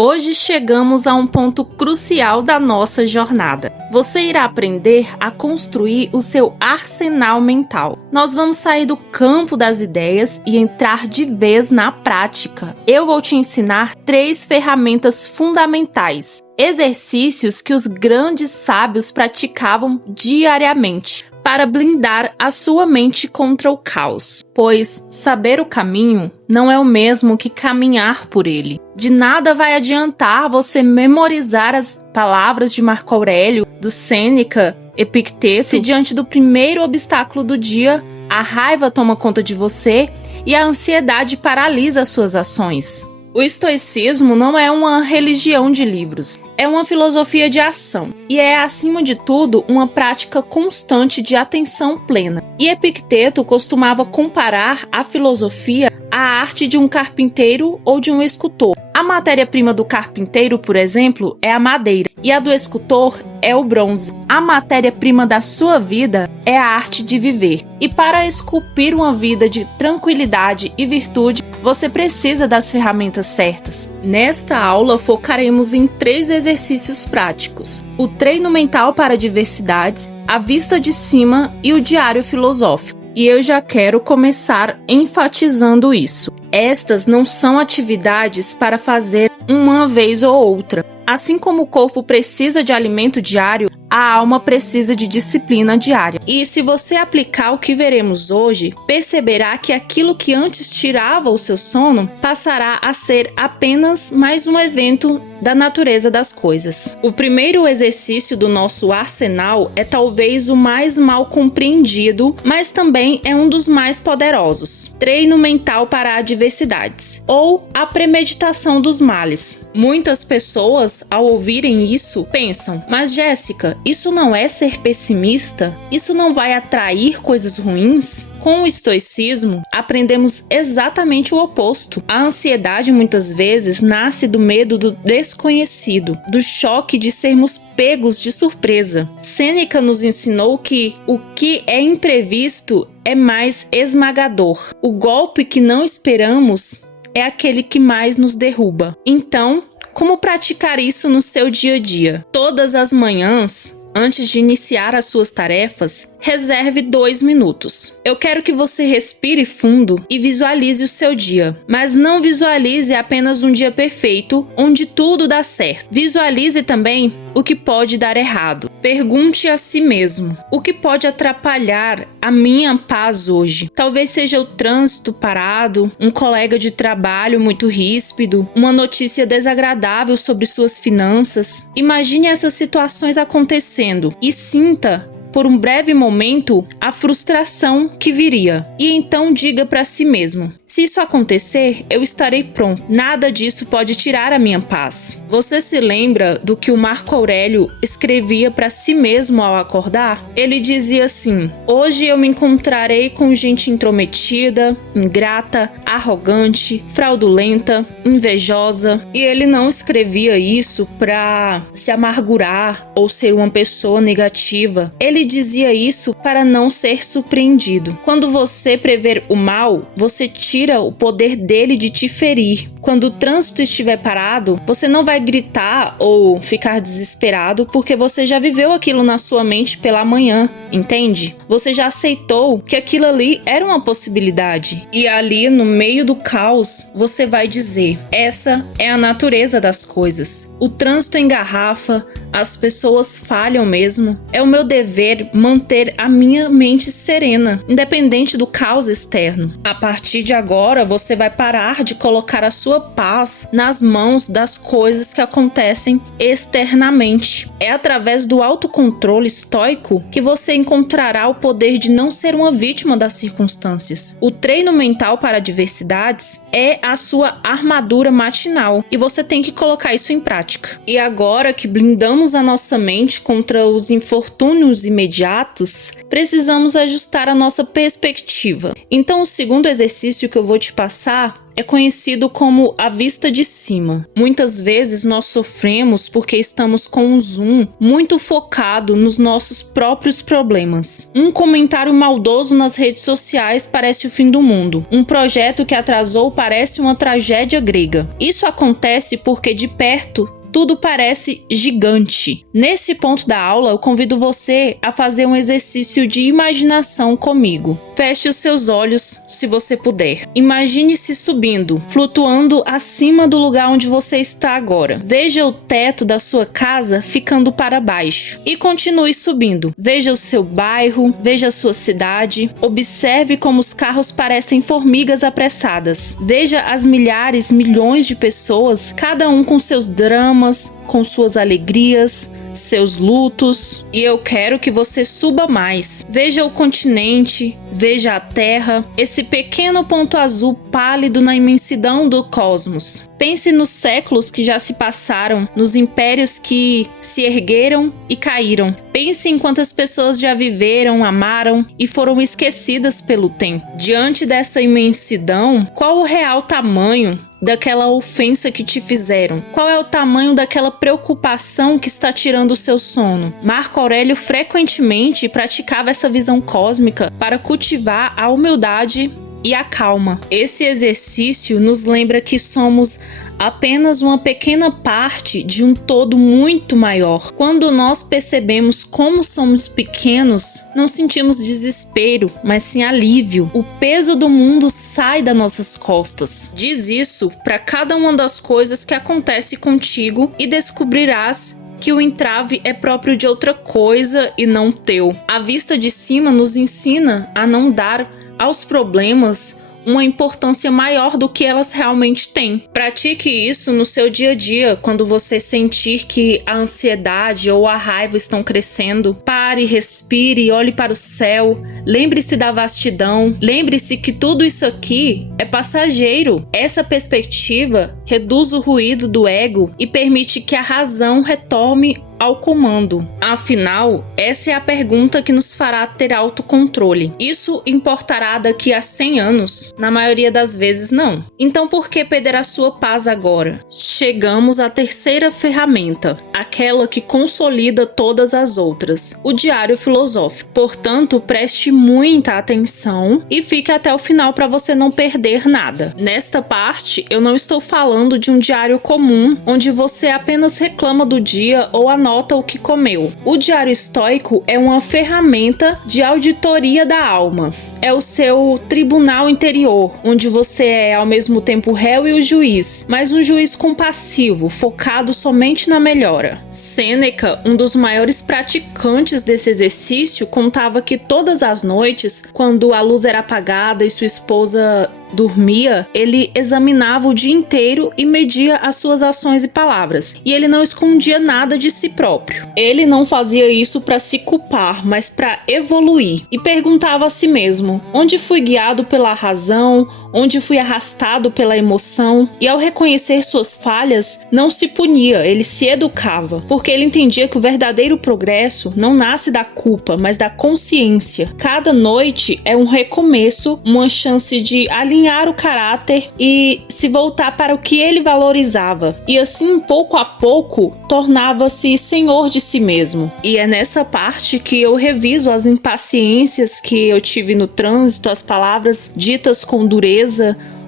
Hoje chegamos a um ponto crucial da nossa jornada. Você irá aprender a construir o seu arsenal mental. Nós vamos sair do campo das ideias e entrar de vez na prática. Eu vou te ensinar 3 ferramentas fundamentais, exercícios que os grandes sábios praticavam diariamente para blindar a sua mente contra o caos. Pois saber o caminho não é o mesmo que caminhar por ele. De nada vai adiantar você memorizar as palavras de Marco Aurélio, do Sêneca, Epicteto, se diante do primeiro obstáculo do dia, a raiva toma conta de você e a ansiedade paralisa suas ações. O estoicismo não é uma religião de livros, é uma filosofia de ação e é, acima de tudo, uma prática constante de atenção plena. E Epicteto costumava comparar a filosofia à arte de um carpinteiro ou de um escultor. A matéria-prima do carpinteiro, por exemplo, é a madeira e a do escultor é o bronze. A matéria-prima da sua vida é a arte de viver. E para esculpir uma vida de tranquilidade e virtude, você precisa das ferramentas certas. Nesta aula, focaremos em 3 exercícios práticos: o treino mental para adversidades, a vista de cima e o diário filosófico. E eu já quero começar enfatizando isso. Estas não são atividades para fazer uma vez ou outra. Assim como o corpo precisa de alimento diário, a alma precisa de disciplina diária. E se você aplicar o que veremos hoje, perceberá que aquilo que antes tirava o seu sono passará a ser apenas mais um evento da natureza das coisas. O primeiro exercício do nosso arsenal é talvez o mais mal compreendido, mas também é um dos mais poderosos: treino mental para adversidades, ou a premeditação dos males. Muitas pessoas, ao ouvirem isso, pensam: mas Jéssica, isso não é ser pessimista? Isso não vai atrair coisas ruins? Com o estoicismo, aprendemos exatamente o oposto. A ansiedade muitas vezes nasce do medo do desconhecido, do choque de sermos pegos de surpresa. Sêneca nos ensinou que o que é imprevisto é mais esmagador. O golpe que não esperamos é aquele que mais nos derruba. Então, como praticar isso no seu dia a dia? Todas as manhãs, antes de iniciar as suas tarefas, reserve 2 minutos. Eu quero que você respire fundo e visualize o seu dia. Mas não visualize apenas um dia perfeito, onde tudo dá certo. Visualize também o que pode dar errado. Pergunte a si mesmo: o que pode atrapalhar a minha paz hoje? Talvez seja o trânsito parado, um colega de trabalho muito ríspido, uma notícia desagradável sobre suas finanças. Imagine essas situações acontecendo e sinta, por um breve momento, a frustração que viria. E então diga para si mesmo: se isso acontecer, eu estarei pronto. Nada disso pode tirar a minha paz. Você se lembra do que o Marco Aurélio escrevia para si mesmo ao acordar? Ele dizia assim: hoje eu me encontrarei com gente intrometida, ingrata, arrogante, fraudulenta, invejosa. E ele não escrevia isso para se amargurar ou ser uma pessoa negativa. Ele dizia isso para não ser surpreendido. Quando você prever o mal, você tira o poder dele de te ferir. Quando o trânsito estiver parado, você não vai gritar ou ficar desesperado porque você já viveu aquilo na sua mente pela manhã, entende? Você já aceitou que aquilo ali era uma possibilidade. E ali, no meio do caos, você vai dizer: essa é a natureza das coisas. O trânsito engarrafa, as pessoas falham mesmo. É o meu dever manter a minha mente serena, independente do caos externo. A partir de agora, você vai parar de colocar a sua paz nas mãos das coisas que acontecem externamente. É através do autocontrole estoico que você encontrará o poder de não ser uma vítima das circunstâncias. O treino mental para adversidades é a sua armadura matinal e você tem que colocar isso em prática. E agora que blindamos a nossa mente contra os infortúnios imediatos, precisamos ajustar a nossa perspectiva. Então, o segundo exercício que eu vou te passar é conhecido como a vista de cima. Muitas vezes nós sofremos porque estamos com um zoom muito focado nos nossos próprios problemas. Um comentário maldoso nas redes sociais parece o fim do mundo. Um projeto que atrasou parece uma tragédia grega. Isso acontece porque de perto tudo parece gigante. Nesse ponto da aula, eu convido você a fazer um exercício de imaginação comigo. Feche os seus olhos, se você puder. Imagine-se subindo, flutuando acima do lugar onde você está agora. Veja o teto da sua casa ficando para baixo e continue subindo. Veja o seu bairro, veja a sua cidade. Observe como os carros parecem formigas apressadas. Veja as milhares, milhões de pessoas, cada um com seus dramas, com suas alegrias, seus lutos. E eu quero que você suba mais. Veja o continente, veja a Terra, esse pequeno ponto azul pálido na imensidão do cosmos. Pense nos séculos que já se passaram, nos impérios que se ergueram e caíram. Pense em quantas pessoas já viveram, amaram e foram esquecidas pelo tempo. Diante dessa imensidão, qual o real tamanho daquela ofensa que te fizeram? Qual é o tamanho daquela preocupação que está tirando o seu sono? Marco Aurélio frequentemente praticava essa visão cósmica para cultivar a humildade e a calma. Esse exercício nos lembra que somos apenas uma pequena parte de um todo muito maior. Quando nós percebemos como somos pequenos, não sentimos desespero, mas sim alívio. O peso do mundo sai das nossas costas. Diz isso para cada uma das coisas que acontece contigo e descobrirás que o entrave é próprio de outra coisa e não teu. A vista de cima nos ensina a não dar aos problemas uma importância maior do que elas realmente têm. Pratique isso no seu dia a dia, quando você sentir que a ansiedade ou a raiva estão crescendo. Pare, respire, olhe para o céu, lembre-se da vastidão, lembre-se que tudo isso aqui é passageiro. Essa perspectiva reduz o ruído do ego e permite que a razão retorne ao comando. Afinal, essa é a pergunta que nos fará ter autocontrole. Isso importará daqui a 100 anos? Na maioria das vezes, não. Então, por que perder a sua paz agora? Chegamos à terceira ferramenta, aquela que consolida todas as outras, o diário filosófico. Portanto, preste muita atenção e fique até o final para você não perder nada. Nesta parte, eu não estou falando de um diário comum, onde você apenas reclama do dia ou anota o que comeu. O diário estoico é uma ferramenta de auditoria da alma. É o seu tribunal interior, onde você é ao mesmo tempo o réu e o juiz, mas um juiz compassivo, focado somente na melhora. Sêneca, um dos maiores praticantes desse exercício, contava que todas as noites, quando a luz era apagada e sua esposa dormia, ele examinava o dia inteiro e media as suas ações e palavras. E ele não escondia nada de si próprio. Ele não fazia isso para se culpar, mas para evoluir. E perguntava a si mesmo: onde fui guiado pela razão? Onde fui arrastado pela emoção? E ao reconhecer suas falhas, não se punia, ele se educava, porque ele entendia que o verdadeiro progresso não nasce da culpa, mas da consciência. Cada noite é um recomeço, uma chance de alinhar o caráter e se voltar para o que ele valorizava. E assim, pouco a pouco, tornava-se senhor de si mesmo. E é nessa parte que eu reviso as impaciências que eu tive no trânsito, as palavras ditas com dureza,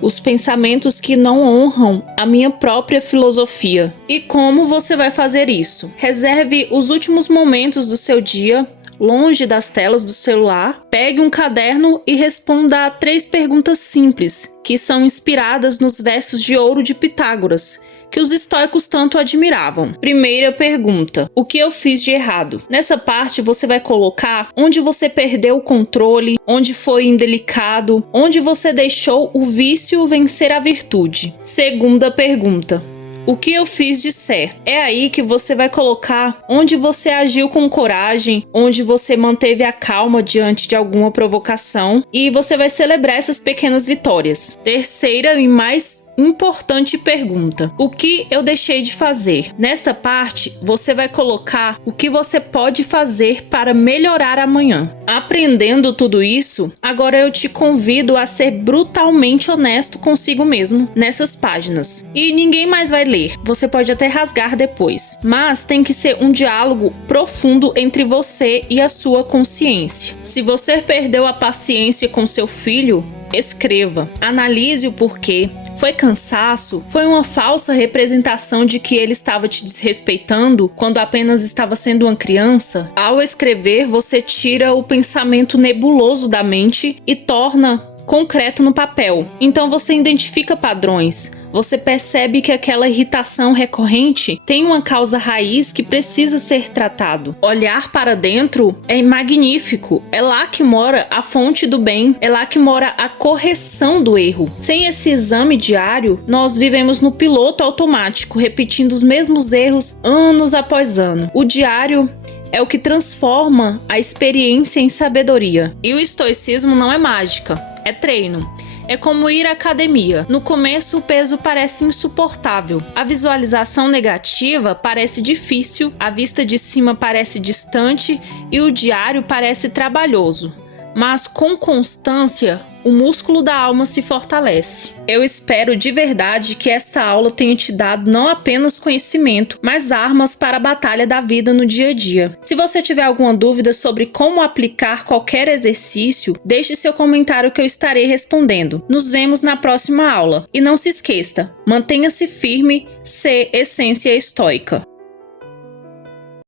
os pensamentos que não honram a minha própria filosofia. E como você vai fazer isso? Reserve os últimos momentos do seu dia longe das telas do celular, pegue um caderno e responda a 3 perguntas simples, que são inspiradas nos versos de ouro de Pitágoras, que os estoicos tanto admiravam. Primeira pergunta: o que eu fiz de errado? Nessa parte você vai colocar onde você perdeu o controle, onde foi indelicado, onde você deixou o vício vencer a virtude. Segunda pergunta: o que eu fiz de certo? É aí que você vai colocar onde você agiu com coragem, onde você manteve a calma diante de alguma provocação, e você vai celebrar essas pequenas vitórias. Terceira e mais importante pergunta: o que eu deixei de fazer? Nessa parte, você vai colocar o que você pode fazer para melhorar amanhã. Aprendendo tudo isso, agora eu te convido a ser brutalmente honesto consigo mesmo nessas páginas. E ninguém mais vai ler, você pode até rasgar depois. Mas tem que ser um diálogo profundo entre você e a sua consciência. Se você perdeu a paciência com seu filho, escreva. Analise o porquê. Foi cansaço? Foi uma falsa representação de que ele estava te desrespeitando quando apenas estava sendo uma criança? Ao escrever, você tira o pensamento nebuloso da mente e torna concreto no papel. Então você identifica padrões. Você percebe que aquela irritação recorrente tem uma causa raiz que precisa ser tratado. Olhar para dentro é magnífico. É lá que mora a fonte do bem. É lá que mora a correção do erro. Sem esse exame diário, nós vivemos no piloto automático, repetindo os mesmos erros anos após ano. O diário é o que transforma a experiência em sabedoria. E o estoicismo não é mágica, é treino. É como ir à academia. No começo, o peso parece insuportável. A visualização negativa parece difícil, a vista de cima parece distante e o diário parece trabalhoso. Mas com constância, o músculo da alma se fortalece. Eu espero de verdade que esta aula tenha te dado não apenas conhecimento, mas armas para a batalha da vida no dia a dia. Se você tiver alguma dúvida sobre como aplicar qualquer exercício, deixe seu comentário que eu estarei respondendo. Nos vemos na próxima aula. E não se esqueça, mantenha-se firme, ser essência estoica.